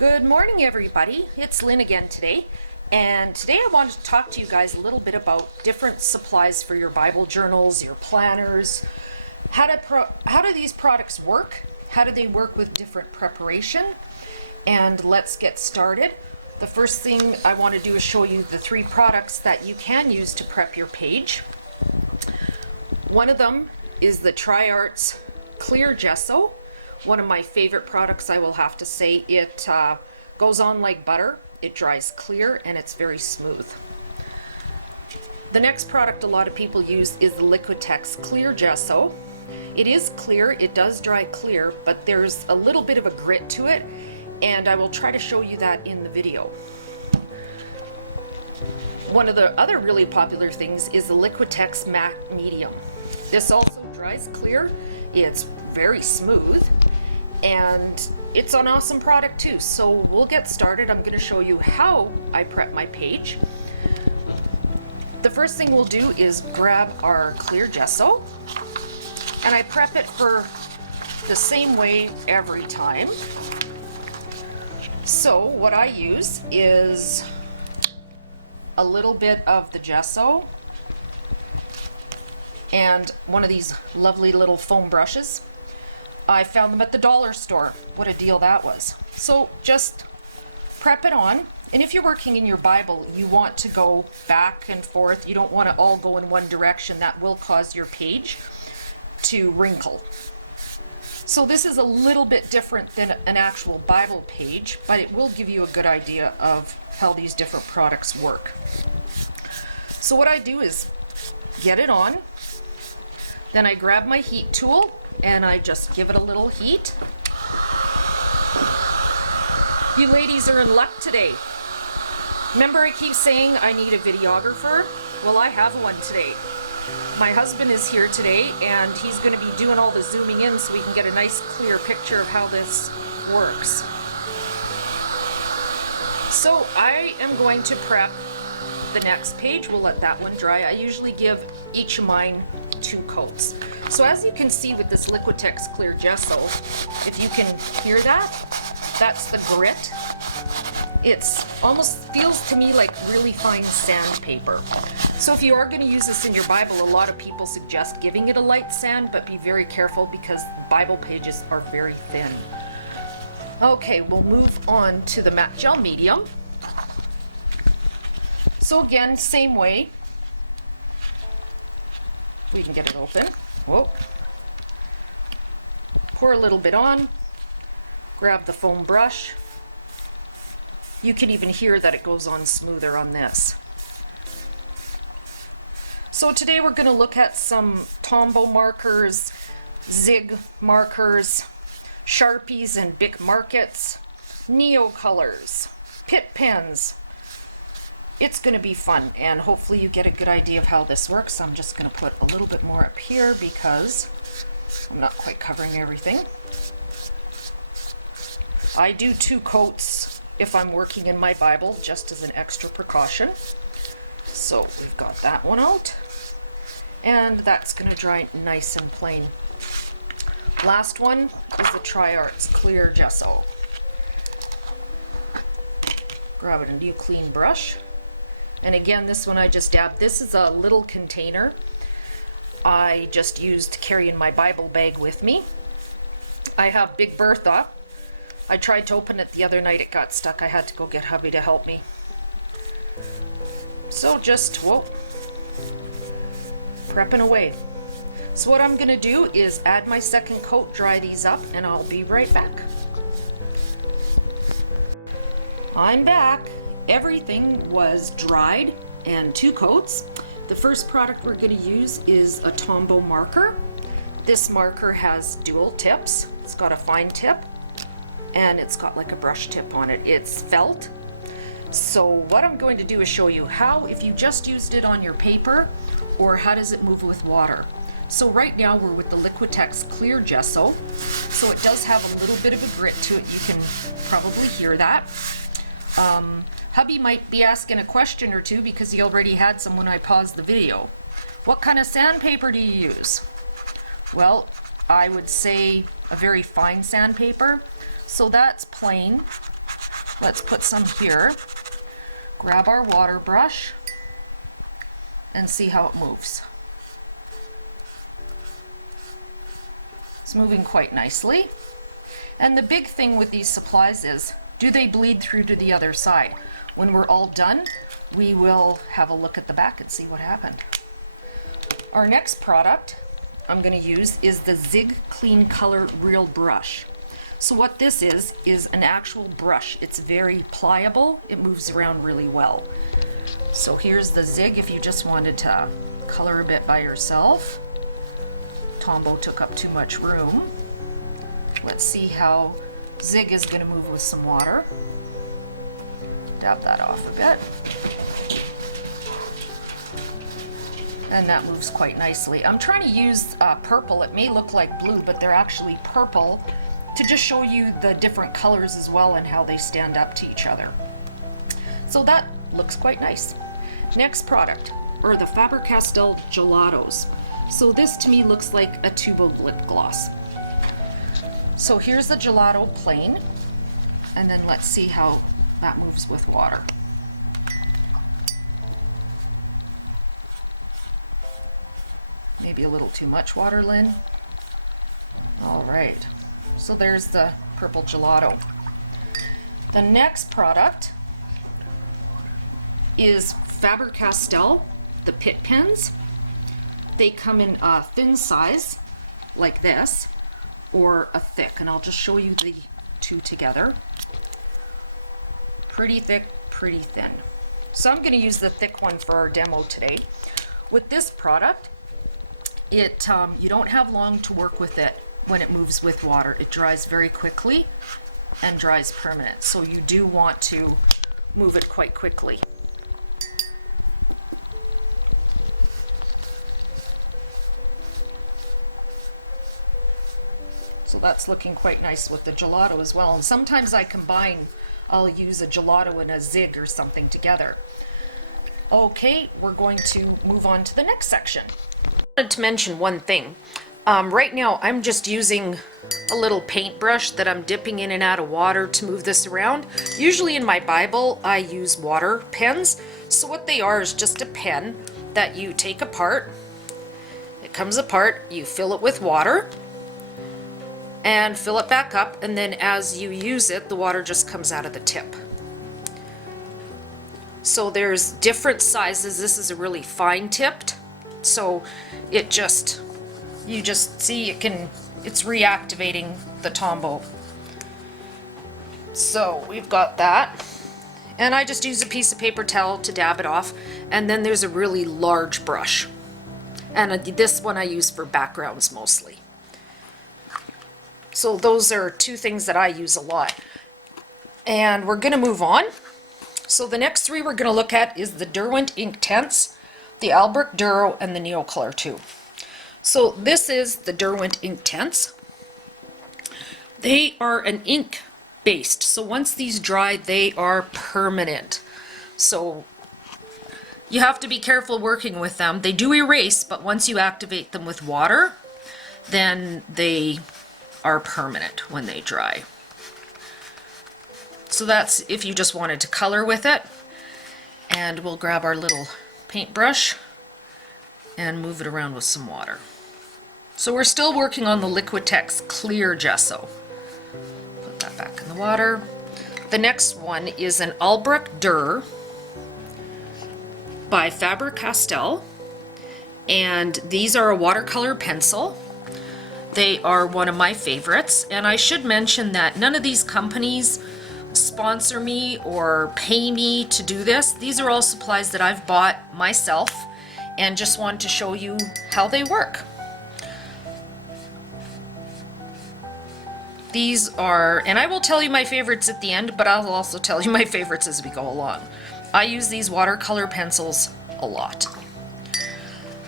Good morning, everybody. It's Lynn again today, and today I wanted to talk to you guys a little bit about different supplies for your Bible journals, your planners. How do these products work? How do they work with different preparation? And let's get started. The first thing I want to do is show you the 3 products that you can use to prep your page. One of them is the TriArts Clear Gesso. One of my favorite products, I will have to say. It goes on like butter, it dries clear, and it's very smooth. The next product a lot of people use is the Liquitex Clear Gesso. It is clear, it does dry clear, but there's a little bit of a grit to it, and I will try to show you that in the video. One of the other really popular things is the Liquitex Matte Medium. This also dries clear, it's very smooth, and it's an awesome product too. So we'll get started. I'm going to show you how I prep my page. The first thing we'll do is grab our clear gesso, and I prep it for the same way every time. So what I use is a little bit of the gesso and one of these lovely little foam brushes. I found them at the dollar store. What a deal that was. So just prep it on, and if you're working in your Bible, you want to go back and forth. You don't want to all go in one direction. That will cause your page to wrinkle. So this is a little bit different than an actual Bible page, but it will give you a good idea of how these different products work. So what I do is get it on, then I grab my heat tool and I just give it a little heat. You ladies are in luck today. Remember, I keep saying I need a videographer? Well, I have one today. My husband is here today, and he's going to be doing all the zooming in so we can get a nice clear picture of how this works. So I am going to prep the next page. We'll let that one dry. I usually give each of mine 2 coats. So as you can see with this Liquitex Clear Gesso, if you can hear that, that's the grit. It's almost feels to me like really fine sandpaper. So if you are going to use this in your Bible, a lot of people suggest giving it a light sand, but be very careful because Bible pages are very thin. Okay, we'll move on to the matte gel medium. So again, same way. We can get it open. Whoa. Pour a little bit on. Grab the foam brush. You can even hear that it goes on smoother on this. So today we're going to look at some Tombow markers, Zig markers, Sharpies and Bic markets, Neo colors, Pitt pens. It's going to be fun, and hopefully you get a good idea of how this works. I'm just going to put a little bit more up here because I'm not quite covering everything. I do 2 coats if I'm working in my Bible, just as an extra precaution. So we've got that one out, and that's going to dry nice and plain. Last one is the TriArts Clear Gesso. Grab a new clean brush. And again, this one I just dabbed. This is a little container I just used to carry in my Bible bag with me. I have Big Bertha. I tried to open it the other night, it got stuck. I had to go get hubby to help me. So just, whoa, prepping away. So what I'm going to do is add my second coat, dry these up, and I'll be right back. I'm back. Everything was dried and 2 coats. The first product we're going to use is a Tombow marker. This marker has dual tips. It's got a fine tip and it's got like a brush tip on it. It's felt. So what I'm going to do is show you how, if you just used it on your paper, or how does it move with water. So right now we're with the Liquitex Clear Gesso. So it does have a little bit of a grit to it. You can probably hear that. Hubby might be asking a question or two because he already had some when I paused the video. What kind of sandpaper do you use? Well, I would say a very fine sandpaper. So that's plain. Let's put some here. Grab our water brush and see how it moves. It's moving quite nicely. And the big thing with these supplies is, do they bleed through to the other side? When we're all done, we will have a look at the back and see what happened. Our next product I'm going to use is the Zig Clean Color Real Brush. So what this is an actual brush. It's very pliable. It moves around really well. So here's the Zig if you just wanted to color a bit by yourself. Tombow took up too much room. Let's see how Zig is going to move with some water. Dab that off a bit. And that moves quite nicely. I'm trying to use purple. It may look like blue, but they're actually purple to just show you the different colors as well and how they stand up to each other. So that looks quite nice. Next product are the Faber-Castell Gelatos. So this to me looks like a tube of lip gloss. So here's the gelato plain, and then let's see how that moves with water. Maybe a little too much water, Lynn. All right, so there's the purple gelato. The next product is Faber-Castell, the Pit Pens. They come in a thin size, like this, or a thick, and I'll just show you the two together. Pretty thick, pretty thin. So I'm going to use the thick one for our demo today. With this product, you don't have long to work with it when it moves with water. It dries very quickly and dries permanent, so you do want to move it quite quickly. So that's looking quite nice with the gelato as well. And sometimes I'll use a gelato and a Zig or something together. Okay, we're going to move on to the next section. I wanted to mention one thing. Right now I'm just using a little paintbrush that I'm dipping in and out of water to move this around. Usually in my Bible I use water pens. So what they are is just a pen that you take apart. It comes apart, you fill it with water, and fill it back up, and then as you use it, the water just comes out of the tip. So there's different sizes. This is a really fine tipped, so you just see it's reactivating the Tombow. So we've got that, and I just use a piece of paper towel to dab it off, and then there's a really large brush, and this one I use for backgrounds mostly. So those are two things that I use a lot. And we're going to move on. So the next three we're going to look at is the Derwent Inktense, the Albrecht Duro, and the Neocolor 2. So this is the Derwent Inktense. They are an ink based. So once these dry, they are permanent. So you have to be careful working with them. They do erase, but once you activate them with water, then they are permanent when they dry. So that's if you just wanted to color with it. And we'll grab our little paintbrush and move it around with some water. So we're still working on the Liquitex Clear Gesso. Put that back in the water. The next one is an Albrecht Dürer by Faber-Castell, and these are a watercolor pencil. They are one of my favorites, and I should mention that none of these companies sponsor me or pay me to do this. These are all supplies that I've bought myself and just wanted to show you how they work. These are, and I will tell you my favorites at the end, but I'll also tell you my favorites as we go along. I use these watercolor pencils a lot.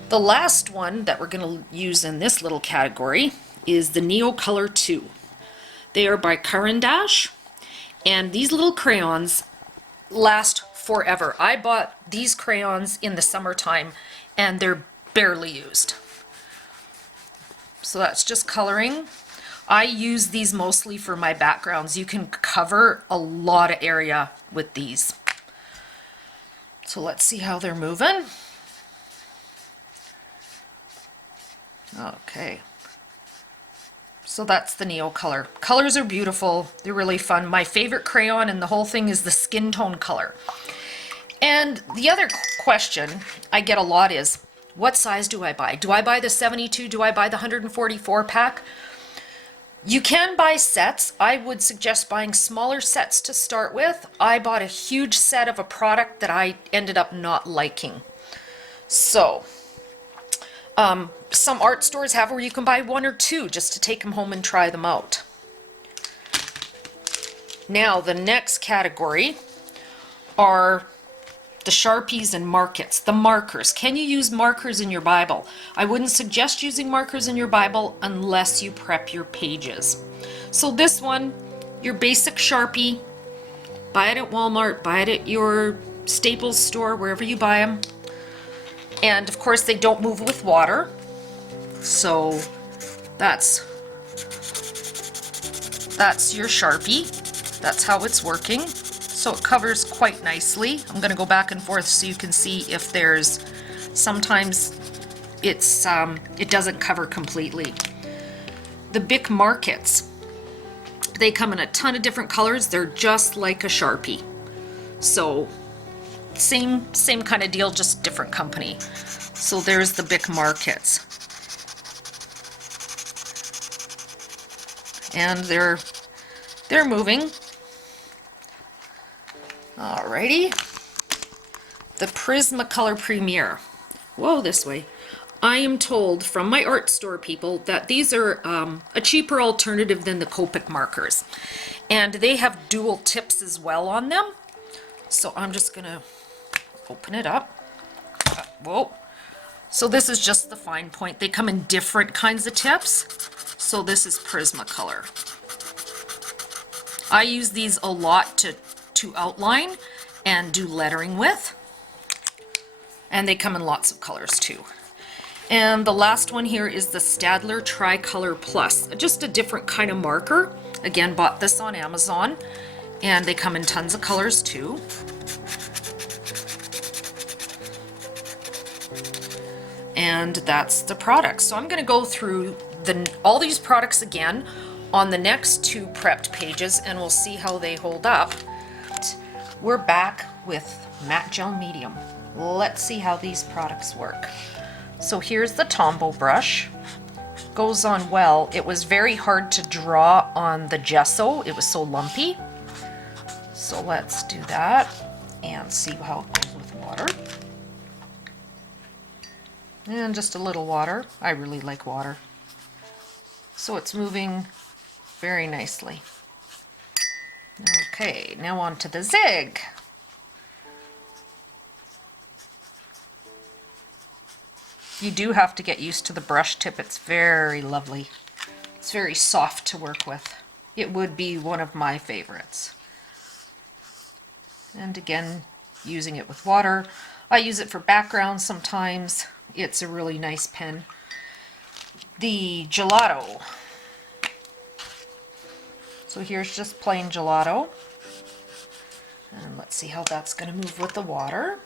The last one that we're going to use in this little category is the Neocolor 2. They are by Caran d'Ache, and these little crayons last forever. I bought these crayons in the summertime and they're barely used. So that's just coloring. I use these mostly for my backgrounds. You can cover a lot of area with these. So let's see how they're moving. Okay. So that's the Neo color. Colors are beautiful. They're really fun. My favorite crayon in the whole thing is the skin tone color. And the other question I get a lot is, what size do I buy? Do I buy the 72? Do I buy the 144 pack? You can buy sets. I would suggest buying smaller sets to start with. I bought a huge set of a product that I ended up not liking. So, some art stores have where you can buy 1 or 2 just to take them home and try them out. Now, the next category are the Sharpies and markets, the markers. Can you use markers in your Bible? I wouldn't suggest using markers in your Bible unless you prep your pages. So this one, your basic Sharpie, buy it at Walmart, buy it at your Staples store, wherever you buy them. And of course they don't move with water. So that's your Sharpie. That's how it's working. So it covers quite nicely. I'm going to go back and forth so you can see if there's, sometimes it doesn't cover completely. The Bic markets, they come in a ton of different colors. They're just like a Sharpie. So same kind of deal, just different company. So there's the Bic markets. And they're moving. Alrighty. The Prismacolor Premier. Whoa, this way. I am told from my art store people that these are a cheaper alternative than the Copic markers. And they have dual tips as well on them. So I'm just going to open it up. Whoa. So this is just the fine point. They come in different kinds of tips. So this is Prismacolor. I use these a lot to outline and do lettering with. And they come in lots of colors too. And the last one here is the Staedtler Tricolor Plus. Just a different kind of marker. Again, bought this on Amazon. And they come in tons of colors too. And that's the product. So I'm going to go through all these products again on the next 2 prepped pages, and we'll see how they hold up. We're back with Matte Gel Medium. Let's see how these products work. So here's the Tombow brush. Goes on well. It was very hard to draw on the gesso. It was so lumpy. So let's do that and see how it goes with water. And just a little water. I really like water. So it's moving very nicely. Okay, now on to the zig. You do have to get used to the brush tip. It's very lovely. It's very soft to work with. It would be one of my favorites. And again, using it with water. I use it for background sometimes. It's a really nice pen. The Gelato. So here's just plain Gelato. And let's see how that's going to move with the water.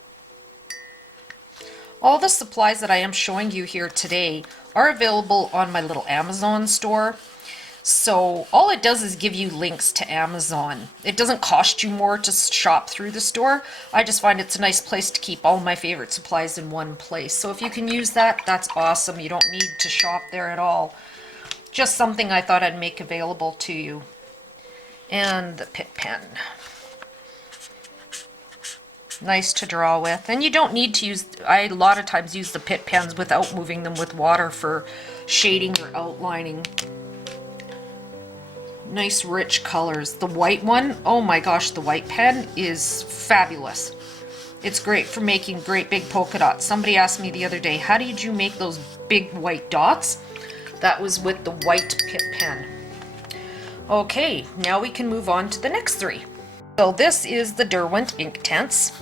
All the supplies that I am showing you here today are available on my little Amazon store. So all it does is give you links to Amazon. It doesn't cost you more to shop through the store. I just find it's a nice place to keep all my favorite supplies in one place. So if you can use that, that's awesome. You don't need to shop there at all. Just something I thought I'd make available to you. And the Pitt pen. Nice to draw with. And you don't need to use, I a lot of times use the Pitt pens without moving them with water for shading or outlining. Nice rich colors. The white one, oh my gosh, the white pen is fabulous. It's great for making great big polka dots. Somebody asked me the other day, how did you make those big white dots? That was with the white Pitt pen. Okay, now we can move on to the next 3. So this is the Derwent Inktense.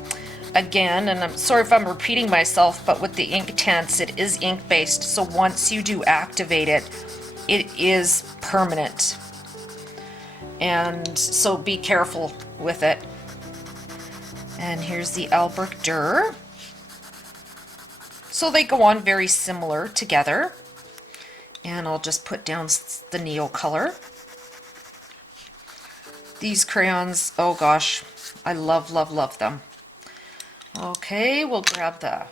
Again, and I'm sorry if I'm repeating myself, but with the Inktense, it is ink-based. So once you do activate it, it is permanent. And so be careful with it. And here's the Albrecht Dürer. So they go on very similar together. And I'll just put down the Neo color. These crayons, oh gosh, I love, love, love them. Okay, we'll grab the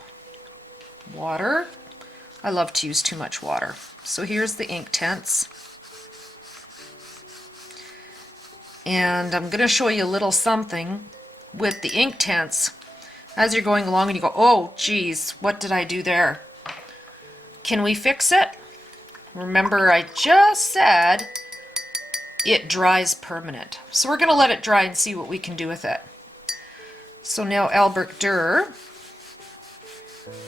water. I love to use too much water. So here's the Inktense. And I'm going to show you a little something with the Inktense. As you're going along and you go, oh geez, what did I do there? Can we fix it? Remember, I just said it dries permanent. So we're going to let it dry and see what we can do with it. So now Albrecht Dürer.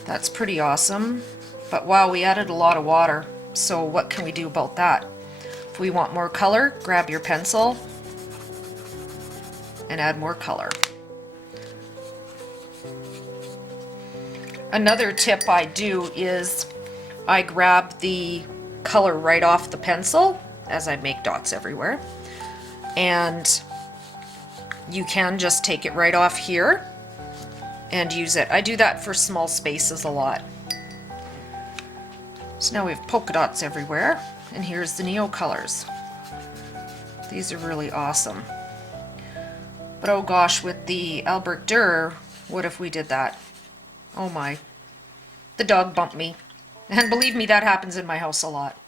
That's pretty awesome. But wow, we added a lot of water. So what can we do about that? If we want more color, grab your pencil and add more color. Another tip I do is I grab the color right off the pencil, as I make dots everywhere, and you can just take it right off here and use it. I do that for small spaces a lot. So now we have polka dots everywhere, and here's the Neo colors. These are really awesome. But oh gosh, with the Albrecht Dürer, what if we did that? Oh my, the dog bumped me. And believe me, that happens in my house a lot.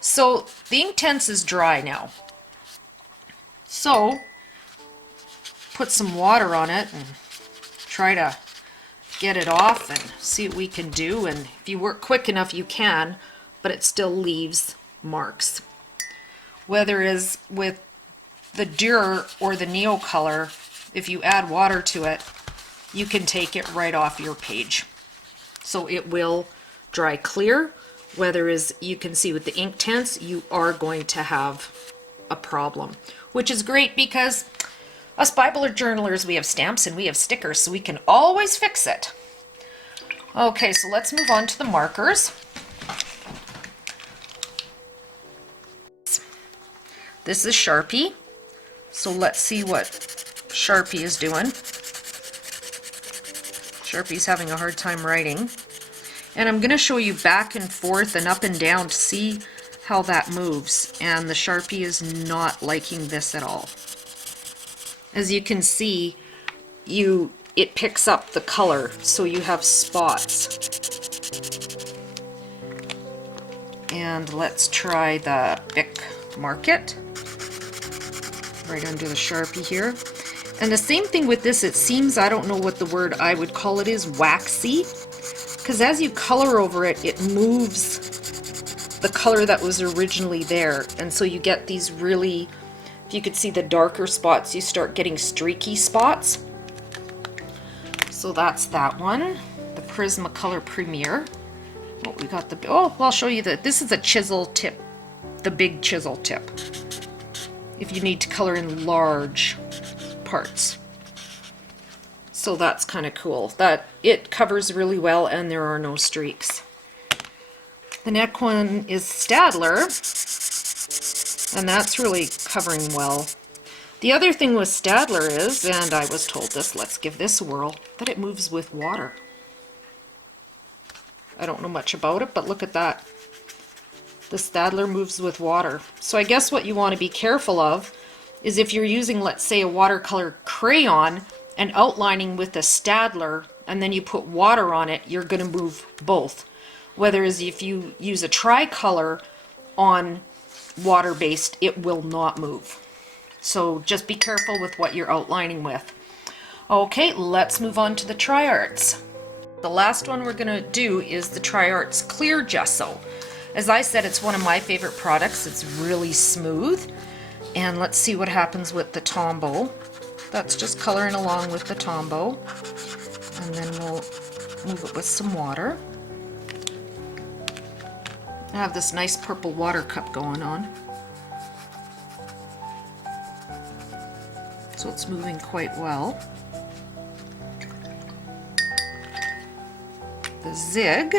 So the Inktense is dry now. So put some water on it and try to get it off and see what we can do. And if you work quick enough, you can, but it still leaves marks. Whether it is with the Dürer or the Neo color, if you add water to it, you can take it right off your page. So it will dry clear. Whether as you can see with the Inktense, you are going to have a problem, which is great because us Bible journalers, we have stamps and we have stickers, so we can always fix it. Okay, so let's move on to the markers. This is Sharpie, so let's see what Sharpie is doing. Sharpie's having a hard time writing. And I'm going to show you back and forth and up and down to see how that moves. And the Sharpie is not liking this at all. As you can see, it picks up the color, so you have spots. And let's try the Bic Market right under the Sharpie here. And the same thing with this, it seems, I don't know what the word I would call it is, waxy. Because as you color over it, it moves the color that was originally there. And so you get these really, if you could see the darker spots, you start getting streaky spots. So that's that one, the Prismacolor Premier. Oh, we got the, oh, I'll show you that. This is a chisel tip, the big chisel tip. If you need to color in large parts. So that's kind of cool. That it covers really well and there are no streaks. The next one is Staedtler, and that's really covering well. The other thing with Staedtler is, and I was told this, let's give this a whirl, that it moves with water. I don't know much about it, but look at that. The Staedtler moves with water. So I guess what you want to be careful of is if you're using, let's say, a watercolor crayon and outlining with a Staedtler, and then you put water on it, you're going to move both. Whereas if you use a tricolor on water-based, it will not move. So just be careful with what you're outlining with. Okay, let's move on to the TriArts. The last one we're going to do is the TriArts Clear Gesso. As I said, it's one of my favorite products. It's really smooth. And let's see what happens with the Tombow. That's just coloring along with the Tombow. And then we'll move it with some water. I have this nice purple water cup going on. So it's moving quite well. The Zig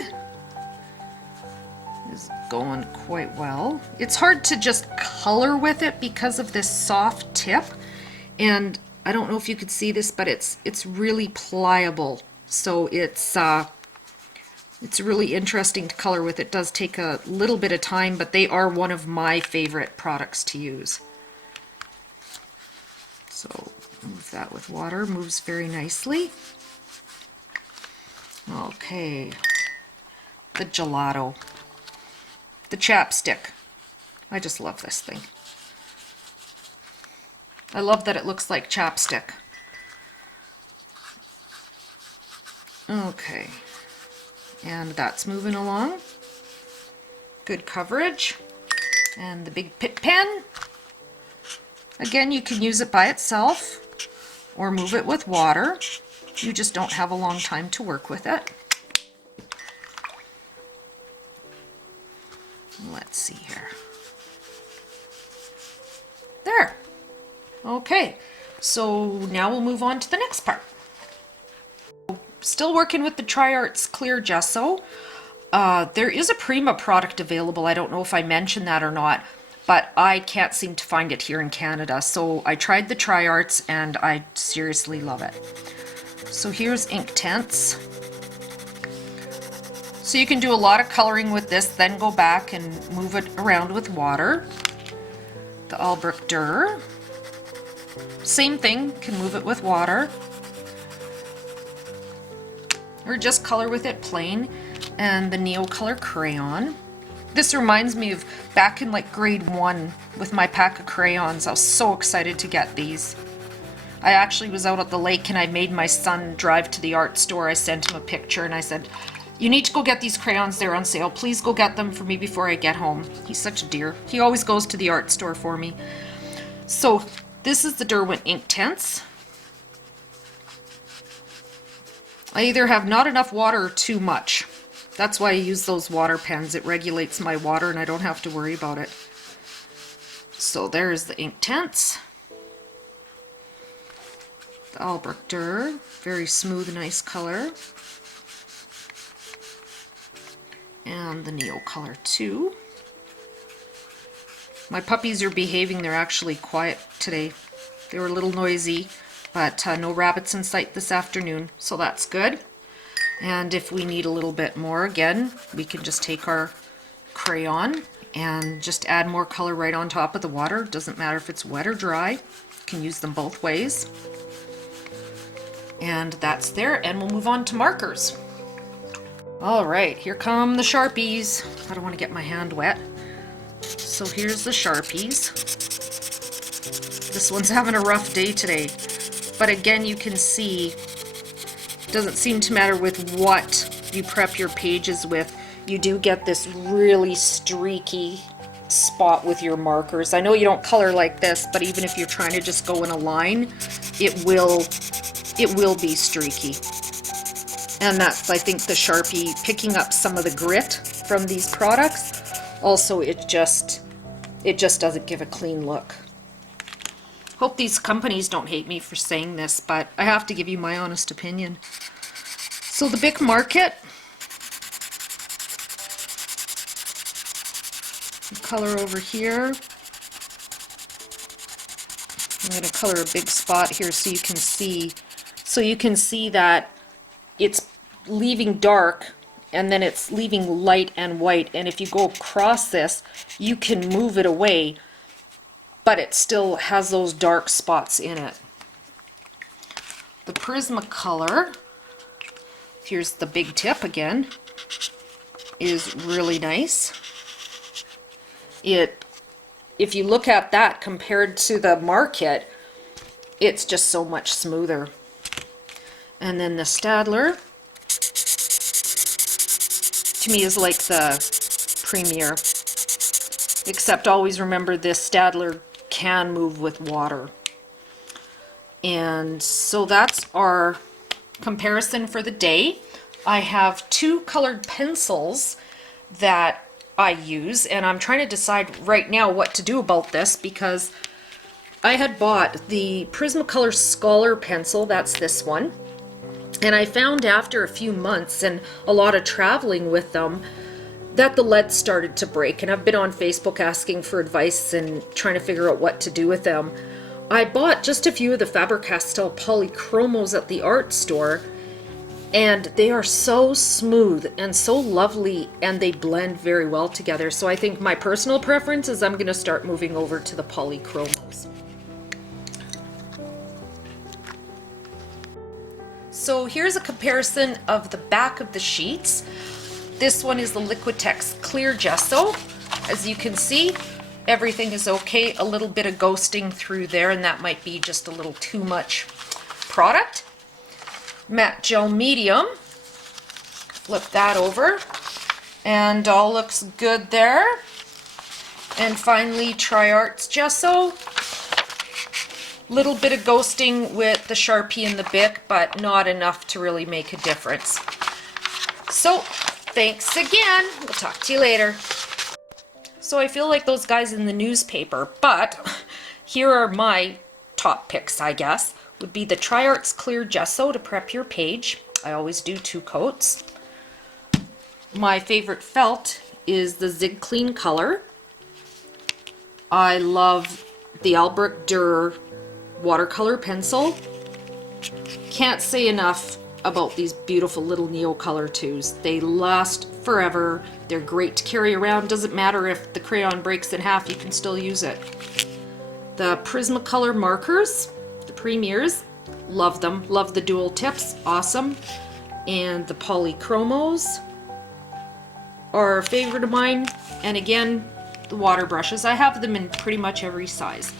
is going quite well. It's hard to just color with it because of this soft tip, and I don't know if you could see this, but it's really pliable, so it's really interesting to color with. It does take a little bit of time, but they are one of my favorite products to use. So move that with water, moves very nicely. Okay, the gelato, the chapstick. I just love this thing. I love that it looks like chapstick. Okay, and that's moving along. Good coverage. And the big pit pen. Again, you can use it by itself or move it with water. You just don't have a long time to work with it. Let's see here. There. Okay, so now we'll move on to the next part. Still working with the TriArts Clear Gesso. There is a Prima product available. I don't know if I mentioned that or not, but I can't seem to find it here in Canada. So I tried the TriArts and I seriously love it. So here's Inktense. So you can do a lot of coloring with this, then go back and move it around with water. The Albrecht Dürer. Same thing, can move it with water. Or just color with it plain. And the Neocolor Crayon. This reminds me of back in like grade 1 with my pack of crayons. I was so excited to get these. I actually was out at the lake and I made my son drive to the art store. I sent him a picture and I said, "You need to go get these crayons, they're on sale. Please go get them for me before I get home." He's such a dear. He always goes to the art store for me. So this is the Derwent Inktense. I either have not enough water or too much. That's why I use those water pens. It regulates my water and I don't have to worry about it. So there's the Inktense. The Albrecht Dürer, very smooth, nice color. And the Neocolor 2. My puppies are behaving. They're actually quiet today. They were a little noisy, but no rabbits in sight this afternoon, so that's good. And if we need a little bit more, again, we can just take our crayon and just add more color right on top of the water. Doesn't matter if it's wet or dry. You can use them both ways. And that's there, and we'll move on to markers. All right, here come the Sharpies. I don't want to get my hand wet. So here's the Sharpies. This one's having a rough day today. But again, you can see, it doesn't seem to matter with what you prep your pages with. You do get this really streaky spot with your markers. I know you don't color like this, but even if you're trying to just go in a line, it will be streaky. And that's, I think, the Sharpie picking up some of the grit from these products. Also, it just doesn't give a clean look. Hope these companies don't hate me for saying this, but I have to give you my honest opinion. So the Bic Market, color over here. I'm going to color a big spot here so you can see. So you can see that it's leaving dark and then it's leaving light and white, and if you go across this you can move it away, but it still has those dark spots in it. The Prismacolor, here's the big tip again, is really nice. If you look at that compared to the Market, it's just so much smoother. And then the Staedtler, to me, is like the Premier, except always remember this Staedtler can move with water. And so that's our comparison for the day. I have two colored pencils that I use, and I'm trying to decide right now what to do about this, because I had bought the Prismacolor Scholar pencil, that's this one, and I found after a few months and a lot of traveling with them that the lead started to break, and I've been on Facebook asking for advice and trying to figure out what to do with them. I bought just a few of the Faber-Castell polychromos at the art store, and they are so smooth and so lovely, and they blend very well together. So I think my personal preference is I'm going to start moving over to the polychromos. So here's a comparison of the back of the sheets. This one is the Liquitex Clear Gesso. As you can see, everything is okay. A little bit of ghosting through there, and that might be just a little too much product. Matte Gel Medium. Flip that over, and all looks good there. And finally, Tri-Arts Gesso. Little bit of ghosting with the Sharpie and the Bic, but not enough to really make a difference. So, thanks again. We'll talk to you later. So I feel like those guys in the newspaper, but here are my top picks, I guess. Would be the Tri-Arts Clear Gesso to prep your page. I always do 2 coats. My favorite felt is the Zig Clean Color. I love the Albrecht Dürer watercolor pencil. Can't say enough about these beautiful little Neocolor 2s. They last forever. They're great to carry around. Doesn't matter if the crayon breaks in half, you can still use it. The Prismacolor markers, the Premiers, love them. Love the dual tips, awesome. And the Polychromos are a favorite of mine. And again, the water brushes. I have them in pretty much every size.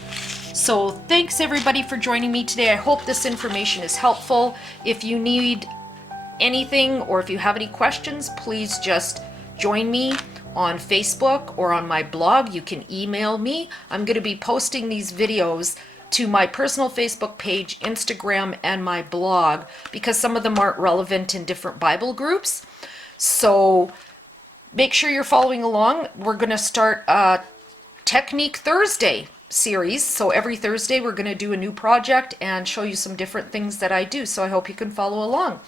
So thanks everybody for joining me today. I hope this information is helpful. If you need anything or if you have any questions, please just join me on Facebook or on my blog. You can email me. I'm going to be posting these videos to my personal Facebook page, Instagram, and my blog because some of them aren't relevant in different Bible groups. So make sure you're following along. We're going to start a Technique Thursday series. So every Thursday we're going to do a new project and show you some different things that I do. So I hope you can follow along.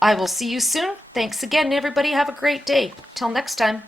I will see you soon. Thanks again, everybody. Have a great day. Till next time.